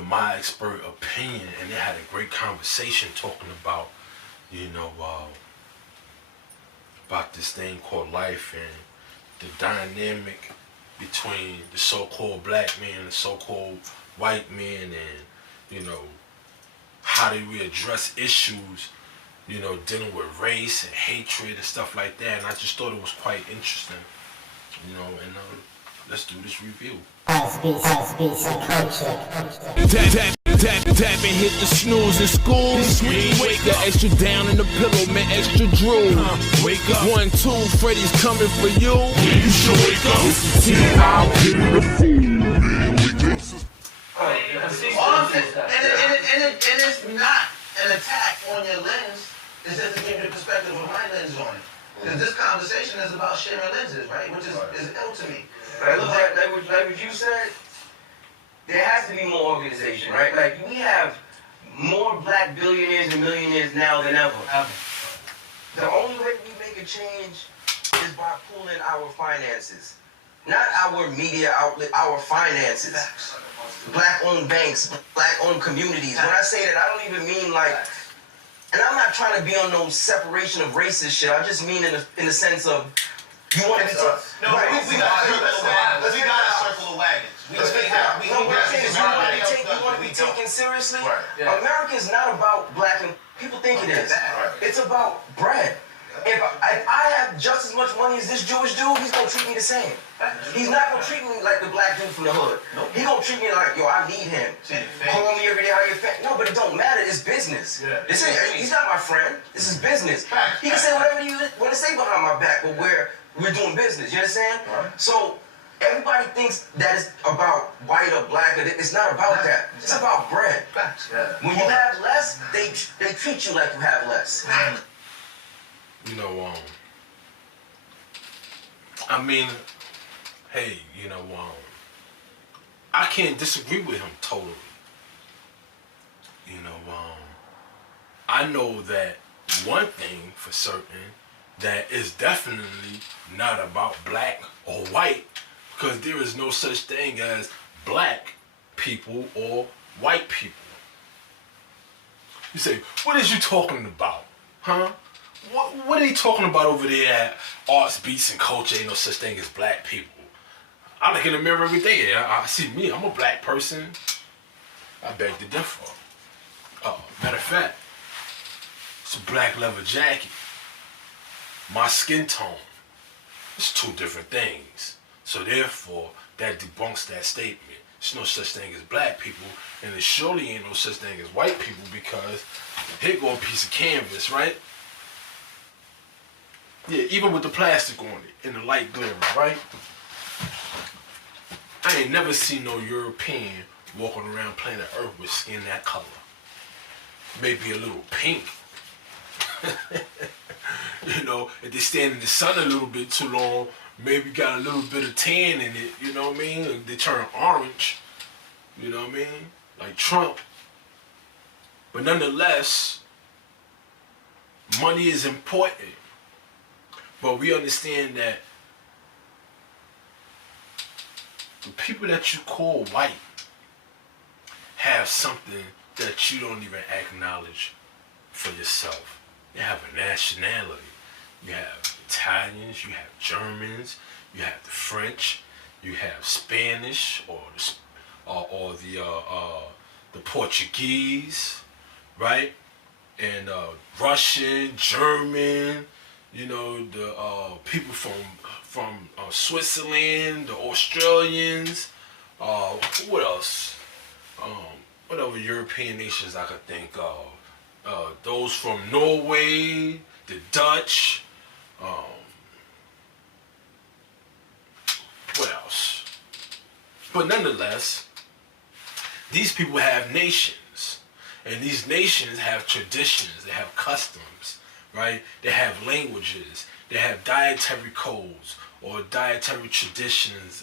my expert opinion, and they had a great conversation talking about, about this thing called life and the dynamic between the so-called black man and the so-called white man, and how do we address issues, dealing with race and hatred and stuff like that. And I just thought it was quite interesting, and let's do this review. Tap and hit the snooze in school. Wake up, extra down in the pillow, man, extra drool. Wake up. 1, 2, Freddy's coming for you. You should wake up. And it's not an attack on your lens. It's just to give you the perspective of my lens on it. Because this conversation is about sharing lenses, right? Which is ill to me. Like what you said, there has to be more organization, right? Like, we have more black billionaires and millionaires now than ever. The only way we make a change is by pooling our finances. Not our media outlet, our finances. Black-owned banks, black-owned communities. When I say that, I don't even mean like, and I'm not trying to be on no separation of racist shit. I just mean in the sense of, you want to be we gotta circle the wagons. You want to be taken seriously? Right. America is not about black and people think it is. It's about bread. If I have just as much money as this Jewish dude, he's gonna treat me the same. He's not gonna treat me like the black dude from the hood. He's gonna treat me like, yo, I need him. Call me every day, how you fat? No, but it don't matter. It's business. He's not my friend. This is business. He can say whatever you want to say behind my back, but we're doing business. You understand? So everybody thinks that it's about white or black. It's not about that. It's about bread. When you have less, they treat you like you have less. I mean, hey, I can't disagree with him totally. I know that one thing for certain, that is definitely not about black or white, because there is no such thing as black people or white people. You say, what is you talking about? Huh? What are they talking about over there at Arts, Beats, and Culture? Ain't no such thing as black people. I look in the mirror every day. I see me. I'm a black person. I beg to differ. Matter of fact, it's a black leather jacket. My skin tone. It's two different things. So therefore, that debunks that statement. There's no such thing as black people, and there surely ain't no such thing as white people, because here go a piece of canvas, right? Yeah, even with the plastic on it and the light glimmering, right? I ain't never seen no European walking around planet Earth with skin that color. Maybe a little pink. If they stand in the sun a little bit too long, maybe got a little bit of tan in it, you know what I mean? They turn orange, you know what I mean? Like Trump. But nonetheless, money is important. But we understand that the people that you call white have something that you don't even acknowledge for yourself. You have a nationality. You have Italians, you have Germans, you have the French, you have Spanish, or the Portuguese, right? And Russian, German, the people from Switzerland, the Australians, what else? What other European nations I could think of? Those from Norway, the Dutch, what else? But nonetheless, these people have nations, and these nations have traditions, they have customs, right? They have languages, they have dietary codes or dietary traditions,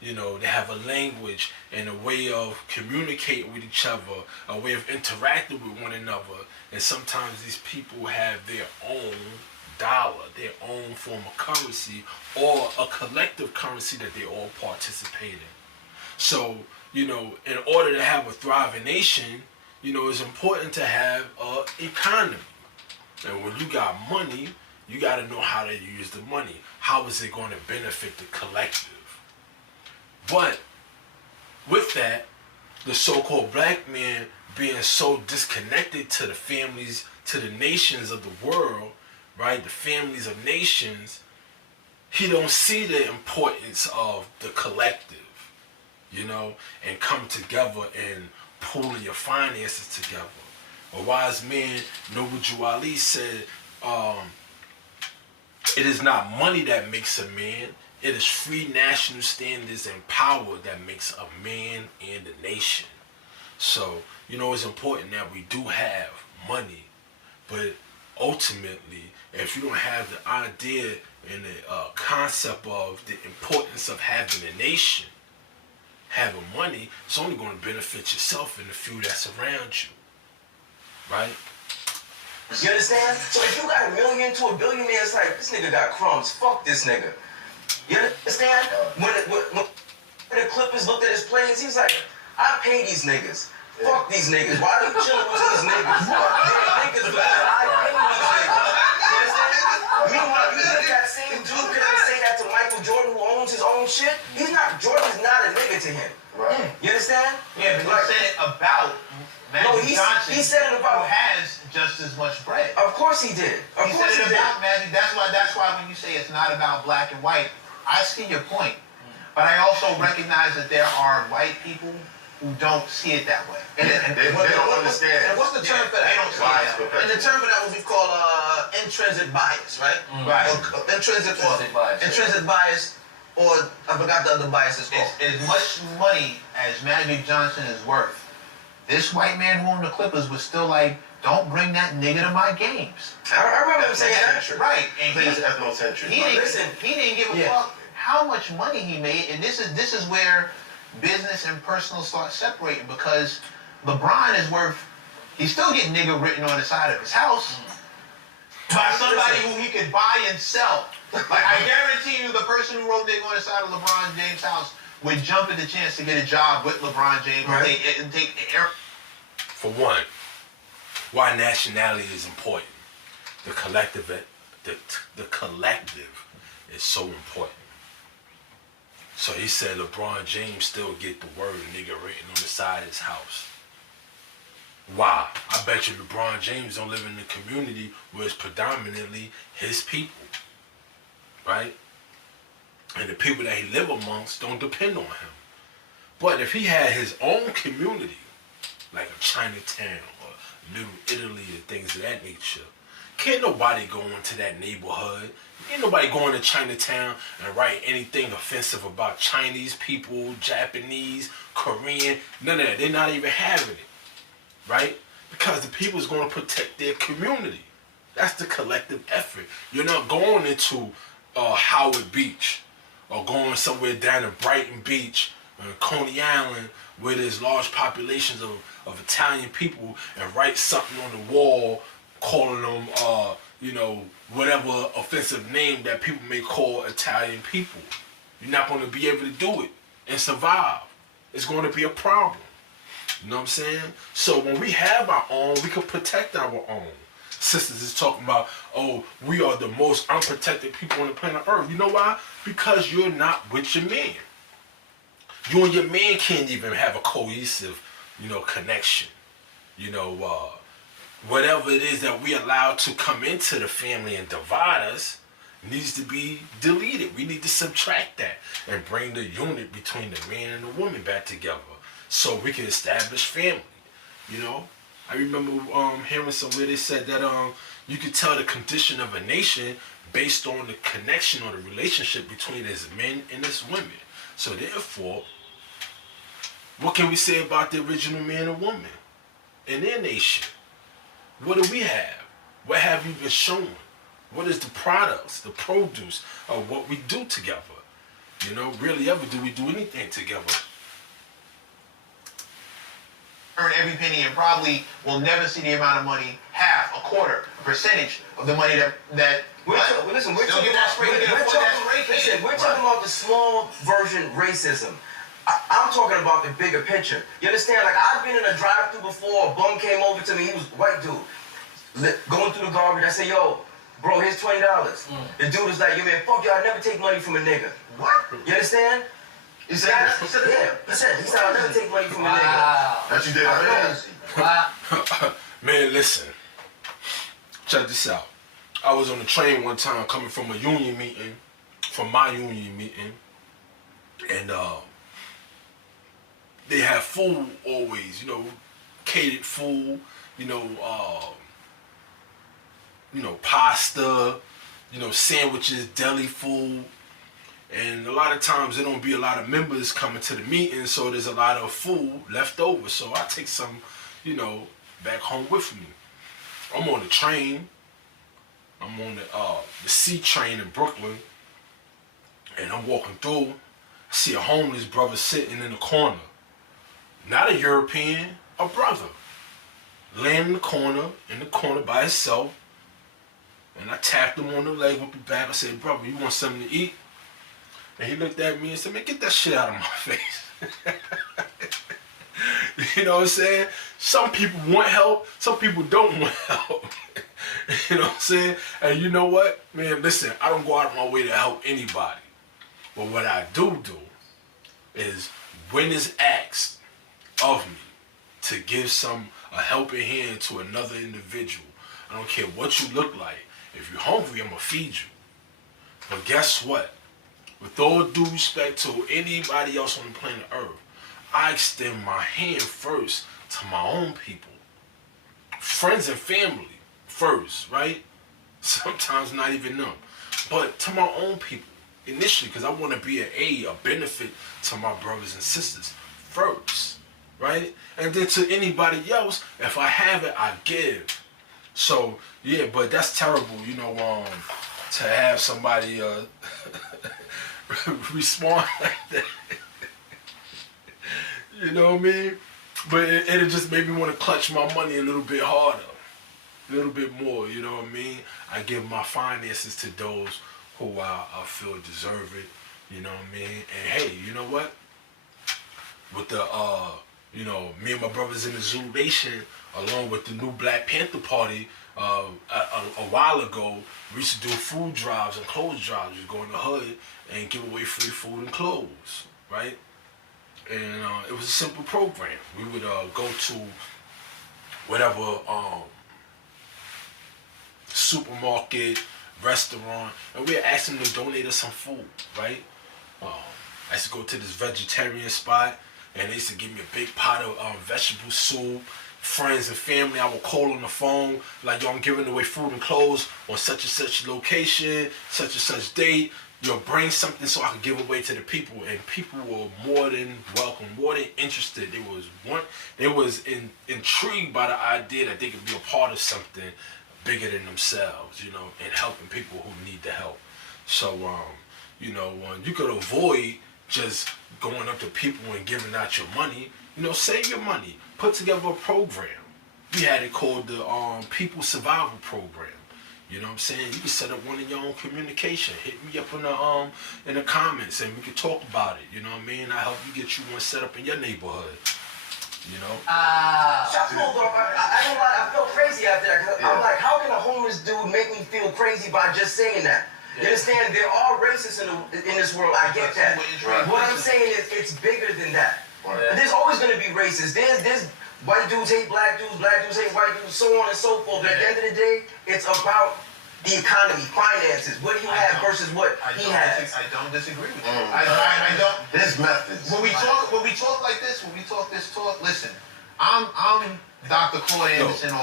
and they have a language and a way of communicating with each other, a way of interacting with one another. And sometimes these people have their own dollar, their own form of currency, or a collective currency that they all participate in. So, you know, in order to have a thriving nation, you know, it's important to have an economy. And when you got money, you got to know how to use the money. How is it going to benefit the collective? But with that, the so-called black man being so disconnected to the families, to the nations of the world, right? The families of nations, he don't see the importance of the collective, you know, and come together and pool your finances together. A wise man, Noble Jew Ali, said, it is not money that makes a man, it is free national standards and power that makes a man and a nation. So, you know, it's important that we do have money, but ultimately, if you don't have the idea and the concept of the importance of having a nation, having money, it's only going to benefit yourself and the few that's around you, right? You understand? So if you got $1 million to $1 billion, it's like, this nigga got crumbs. Fuck this nigga. You understand? When the Clippers looked at his plays, he's like, I pay these niggas. Yeah. Fuck these niggas. Why are you chilling with these niggas? They're niggas because I pay these niggas. You understand? Meanwhile, you think that same dude could ever say that to Michael Jordan, who owns his own shit? Jordan's not a nigga to him. Right. You understand? Yeah, but he said it about Magic Johnson. He said it about who has just as much bread. Of course he did. Of course he did. About Magic. That's why when you say it's not about black and white, I see your point. But I also recognize that there are white people who don't see it that way. And they don't understand. And what's the term for that? They don't see it that way. And the term for that would be called intrinsic bias, right? Right. Intrinsic bias, or I forgot the other bias is called. As much money as Magic Johnson is worth, this white man who owned the Clippers was still like, don't bring that nigga to my games. I remember him saying that. Right. And he didn't give a fuck how much money he made. And this is where business and personal start separating, because LeBron is worth, he's still getting nigga written on the side of his house by somebody who he could buy and sell. Like, I guarantee you the person who wrote nigga on the side of LeBron James' house would jump at the chance to get a job with LeBron James, right, and take air. For one, why nationality is important. The collective is so important. So he said LeBron James still get the word nigga written on the side of his house. Why? I bet you LeBron James don't live in the community where it's predominantly his people, right? And the people that he live amongst don't depend on him. But if he had his own community, like a Chinatown or Little Italy and things of that nature, can't nobody go into that neighborhood. Ain't nobody going to Chinatown and write anything offensive about Chinese people, Japanese, Korean, none of that. They're not even having it, right? Because the people's going to protect their community. That's the collective effort. You're not going into Howard Beach or going somewhere down to Brighton Beach or Coney Island where there's large populations of Italian people and write something on the wall calling them, whatever offensive name that people may call Italian people. You're not going to be able to do it and survive. It's going to be a problem. You know what I'm saying? So when we have our own, we can protect our own. Sisters is talking about, oh, we are the most unprotected people on the planet Earth. You know why? Because you're not with your man. You and your man can't even have a cohesive, connection. Whatever it is that we allow to come into the family and divide us needs to be deleted. We need to subtract that and bring the unit between the man and the woman back together so we can establish family. I remember hearing somewhere they said that you could tell the condition of a nation based on the connection or the relationship between its men and its women. So therefore, what can we say about the original man and woman in their nation? What do we have? What have you been shown? What is the products, the produce of what we do together? Really ever do we do anything together? Earn every penny and probably will never see the amount of money, half, a quarter, a percentage of the money that we're talking about the small version racism. I'm I'm talking about the bigger picture. You understand? Like, I've been in a drive-thru before, a bum came over to me, he was a white dude, going through the garbage. I said, yo, bro, here's $20. The dude was like, yo, man, fuck y'all, I never take money from a nigga. What? You understand? He said that? He said that? Yeah, he said, I'll never take money from a nigga. That you did crazy. Wow. Man, listen. Check this out. I was on the train one time coming from a union meeting, from my union meeting, and they have food always, you know, catered food, you know, pasta, you know, sandwiches, deli food. And a lot of times there don't be a lot of members coming to the meeting, so there's a lot of food left over. So I take some, you know, back home with me. I'm on the train. I'm on the C train in Brooklyn, and I'm walking through. I see a homeless brother sitting in the corner. Not a European, a brother. Laying in the corner by himself. And I tapped him on the leg with the back. I said, brother, you want something to eat? And he looked at me and said, man, get that shit out of my face. You know what I'm saying? Some people want help, some people don't want help. You know what I'm saying? And you know what? Man, listen, I don't go out of my way to help anybody. But what I do is when it's asked of me to give a helping hand to another individual, I don't care what you look like. If you're hungry, I'm going to feed you. But guess what? With all due respect to anybody else on the planet Earth, I extend my hand first to my own people. Friends and family first, right? Sometimes not even them. But to my own people, initially, because I want to be a benefit to my brothers and sisters first, right? And then to anybody else, if I have it, I give. So, yeah, but that's terrible, you know, to have somebody respond like that. You know what I mean? But it just made me want to clutch my money a little bit harder. A little bit more, you know what I mean? I give my finances to those who I feel deserve it, you know what I mean? And hey, you know what? With the, you know, me and my brothers in the Zoo Nation, along with the new Black Panther Party, a while ago, we used to do food drives and clothes drives. We go in the hood and give away free food and clothes, right? And it was a simple program. We would go to whatever supermarket, restaurant, and we'd ask them to donate us some food, right? I used to go to this vegetarian spot, and they used to give me a big pot of vegetable soup. Friends and family, I would call on the phone, like, yo, I'm giving away food and clothes on such and such location, such and such date. Yo, bring something so I can give away to the people. And people were more than welcome, more than interested. They was intrigued by the idea that they could be a part of something bigger than themselves, you know, and helping people who need the help. So, you know, you could avoid just going up to people and giving out your money. You know, save your money. Put together a program. We had it called the People Survival Program. You know what I'm saying? You can set up one of your own communication. Hit me up in the comments and we can talk about it. You know what I mean? I help you get you one set up in your neighborhood. You know? I don't lie, I felt crazy after that. Yeah. I'm like, how can a homeless dude make me feel crazy by just saying that? You understand? There are racists in this world. I get that. What I'm saying is, it's bigger than that. There's always going to be racists. There's white dudes hate black dudes hate white dudes, so on and so forth. But at the end of the day, it's about the economy, finances. What do you have versus what he has? I don't disagree with you. I don't. There's methods. When we talk like this, listen, I'm Dr. Claude Anderson.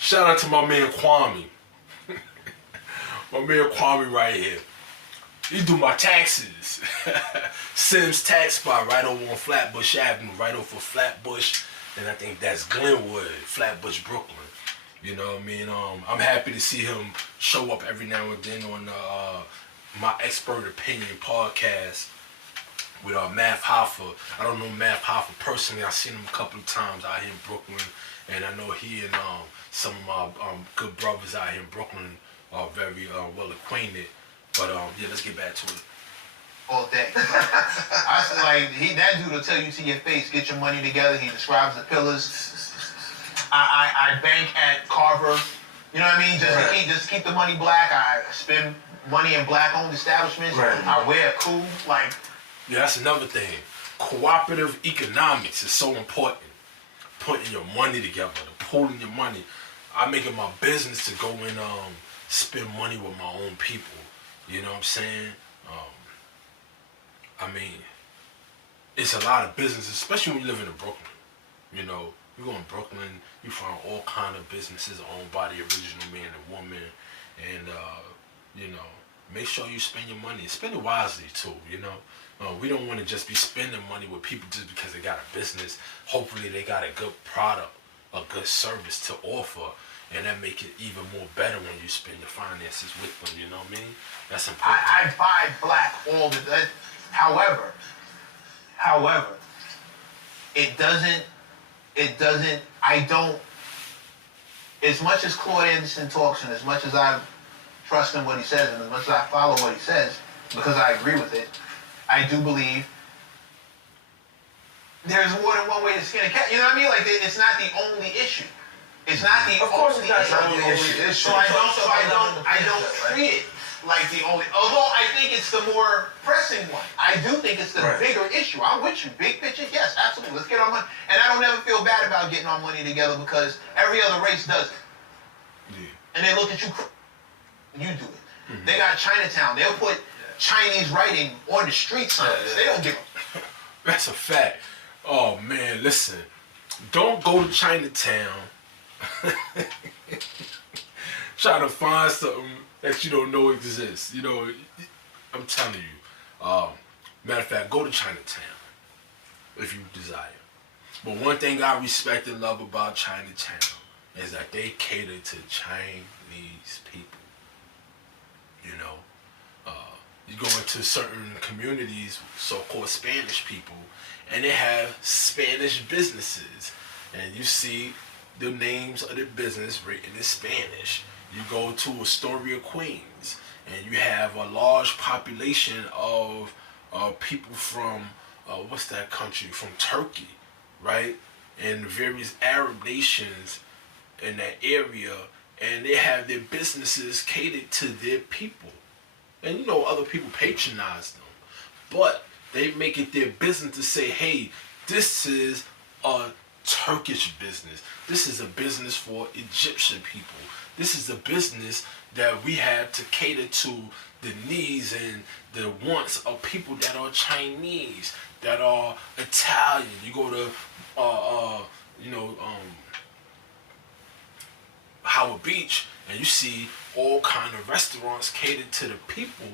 Shout out to my man Kwame. My man Kwame right here. He do my taxes. Sims Tax Spot right over on Flatbush Avenue, right over Flatbush, and I think that's Glenwood, Flatbush, Brooklyn. You know what I mean? I'm happy to see him show up every now and then on my Expert Opinion podcast with Math Hoffa. I don't know Math Hoffa personally. I've seen him a couple of times out here in Brooklyn, and I know he and some of my good brothers out here in Brooklyn are very well acquainted. But yeah, let's get back to it. all day. I said, like, that dude will tell you to your face, get your money together. He describes the pillars. I bank at Carver. You know what I mean? Just keep the money black. I spend money in black-owned establishments. Right. I wear cool. Like, yeah, that's another thing. Cooperative economics is so important. Putting your money together, pooling your money. I make it my business to go and spend money with my own people. You know what I'm saying? I mean, it's a lot of businesses, especially when you live in Brooklyn. You know, you go in Brooklyn, you find all kind of businesses owned by the original man and woman, and you know, make sure you spend your money. Spend it wisely too. You know. We don't want to just be spending money with people just because they got a business. Hopefully they got a good product, a good service to offer, and that make it even more better when you spend your finances with them, you know what I mean? That's important. I buy black all the time. However, I don't, as much as Claude Anderson talks and as much as I trust in what he says and as much as I follow what he says, because I agree with it, I do believe there's more than one way to skin a cat. You know what I mean? Like, it's not the only issue. It's not the only issue. So I don't treat it like the only. Although I think it's the more pressing one. I do think it's the bigger issue. I'm with you. Big picture, yes, absolutely. Let's get our money. And I don't ever feel bad about getting our money together because every other race does it. Yeah. And they look at you. You do it. Mm-hmm. They got Chinatown. They'll put Chinese writing on the street signs. They don't give a... That's a fact. Oh man, listen. Don't go to Chinatown try to find something that you don't know exists. You know, I'm telling you. Matter of fact, go to Chinatown if you desire. But one thing I respect and love about Chinatown is that they cater to Chinese people. You know, you go into certain communities, so-called Spanish people, and they have Spanish businesses, and you see the names of the business written in Spanish. You go to Astoria, Queens, and you have a large population of people from what's that country? From Turkey, right? And various Arab nations in that area, and they have their businesses catered to their people. And you know, other people patronize them, but they make it their business to say, hey, this is a Turkish business. This is a business for Egyptian people. This is a business that we have to cater to the needs and the wants of people that are Chinese, that are Italian. You go to, Howard Beach, and you see all kind of restaurants catered to the people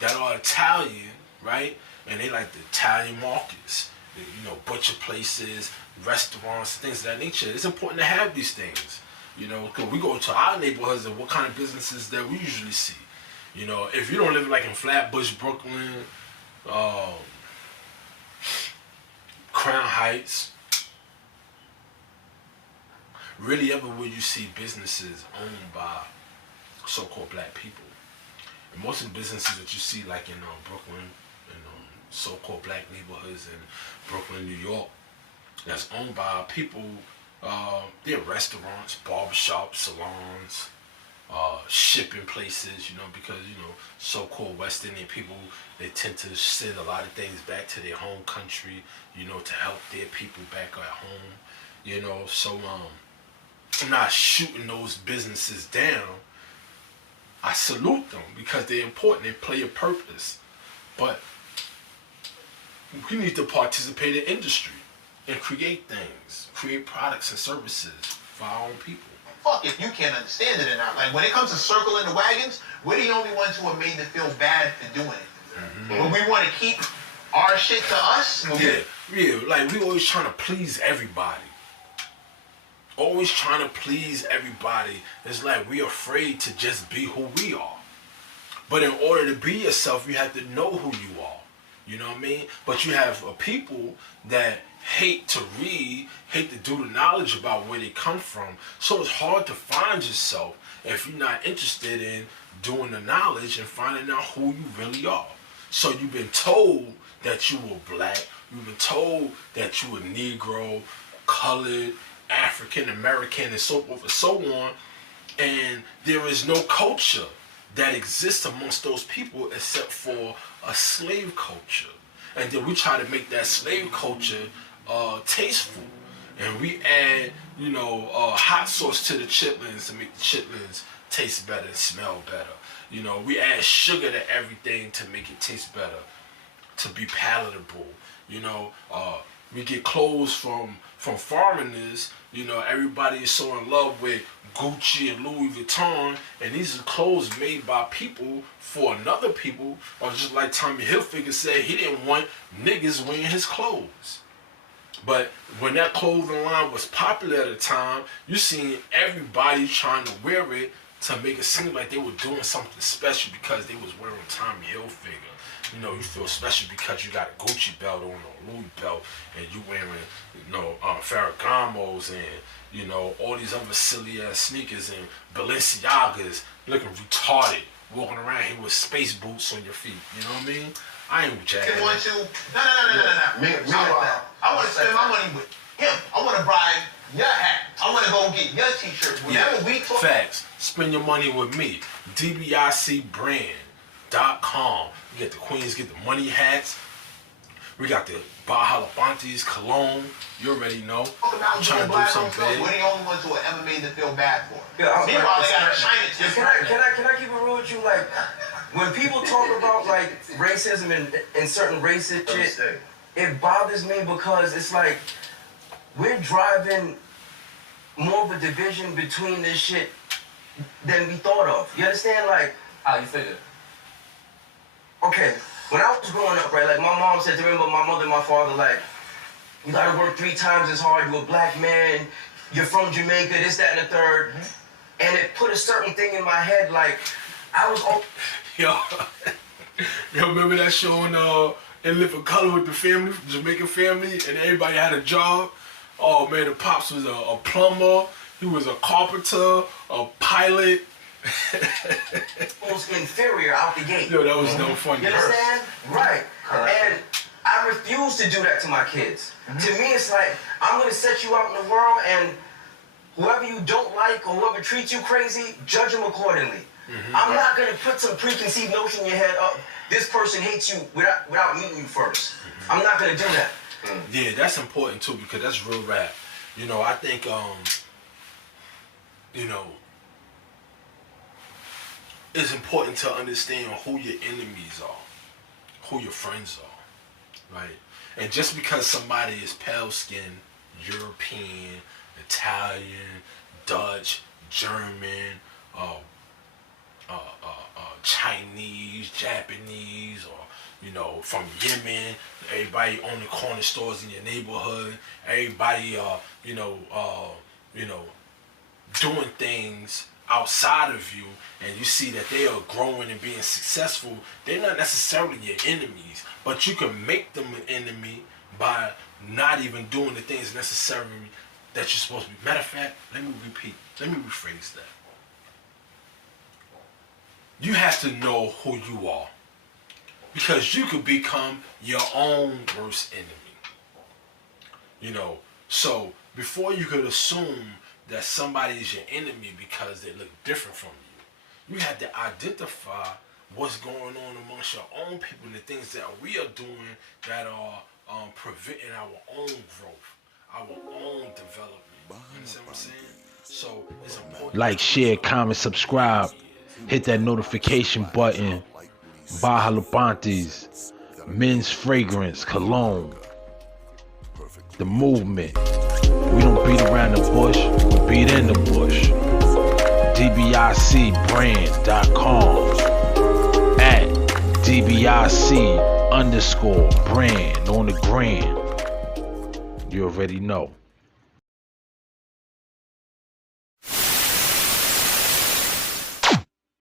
that are Italian, right? And they like the Italian markets, you know, butcher places, restaurants, things of that nature. It's important to have these things, you know, because we go to our neighborhoods and what kind of businesses that we usually see. You know, if you don't live like in Flatbush, Brooklyn, Crown Heights, really ever will you see businesses owned by so-called black people. And most of the businesses that you see like in Brooklyn and so-called black neighborhoods in Brooklyn, New York, that's owned by people, they're restaurants, barbershops, salons, shipping places, you know, because, you know, so-called West Indian people, they tend to send a lot of things back to their home country, you know, to help their people back at home, you know. So I'm not shooting those businesses down. I salute them because they're important, they play a purpose. But we need to participate in industry and create things, create products and services for our own people. Fuck if you can't understand it or not. Like, when it comes to circling the wagons, we're the only ones who are made to feel bad for doing it. Mm-hmm. But we want to keep our shit to us. Yeah, like we always trying to please everybody. Always trying to please everybody. It's like we're afraid to just be who we are. But in order to be yourself, you have to know who you are. You know what I mean? But you have people that hate to read, hate to do the knowledge about where they come from. So it's hard to find yourself if you're not interested in doing the knowledge and finding out who you really are. So you've been told that you were black. You've been told that you were Negro, colored, African American, and so forth and so on. And there is no culture that exists amongst those people except for a slave culture. And then we try to make that slave culture tasteful. And we add, hot sauce to the chitlins to make the chitlins taste better and smell better. We add sugar to everything to make it taste better, to be palatable. We get clothes from foreigners. Everybody is so in love with Gucci and Louis Vuitton, and these are clothes made by people for another people. Or just like Tommy Hilfiger said, he didn't want niggas wearing his clothes. But when that clothing line was popular at the time, you seen everybody trying to wear it to make it seem like they were doing something special because they was wearing Tommy Hilfiger. You feel special because you got a Gucci belt on or a Louis belt, and you wearing, Ferragamos and, all these other silly ass sneakers and Balenciagas, looking retarded, walking around here with space boots on your feet. You know what I mean? I ain't jacking. No. I want to spend my money with him. I want to buy your hat. I want to go get your t-shirt. Whenever we talk. Facts. Spend your money with me. DBICbrand.com. We get the Queens, get the money hats. We got the Baja Pantes, cologne. You already know. I'm trying to do something big. We're the only ones who are ever made to feel bad for. Yeah, meanwhile, they got a Chinatown. Can I keep it real with you? Like, when people talk about like racism and certain racist shit, it bothers me because it's like we're driving more of a division between this shit than we thought of. You understand? Like, how you figure? Okay, when I was growing up, right, like my mom said to me, my mother and my father, like, you gotta work 3 times as hard, you're a black man, you're from Jamaica, this, that, and the third. And it put a certain thing in my head, like, I was all... Yo, remember that show on In Living Color with the family, Jamaican family, and everybody had a job? Oh man, the pops was a plumber, he was a carpenter, a pilot. Almost inferior out the gate. Yo, that was no funny. You understand? Right. And I refuse to do that to my kids. To me, it's like, I'm gonna set you out in the world, and whoever you don't like or whoever treats you crazy, judge them accordingly. I'm not gonna put some preconceived notion in your head, oh, this person hates you without meeting you first. I'm not gonna do that. Yeah, that's important too, because that's real rap. I think, it's important to understand who your enemies are, who your friends are, right? And just because somebody is pale-skinned, European, Italian, Dutch, German, Chinese, Japanese, or from Yemen, everybody own the corner stores in your neighborhood, everybody doing things outside of you, and you see that they are growing and being successful, they're not necessarily your enemies, but you can make them an enemy by not even doing the things necessary that you're supposed to be. Matter of fact, let me rephrase that. You have to know who you are, because you could become your own worst enemy. So before you could assume that somebody is your enemy because they look different from you, you have to identify what's going on amongst your own people and the things that we are doing that are preventing our own growth, our own development. You understand what I'm saying? So it's important. Like, share, comment, subscribe. Hit that notification button. Baja Pantes, men's fragrance, cologne. The movement. We don't beat around the bush, we beat in the bush. DBICbrand.com at DBIC_brand on the gram. You already know.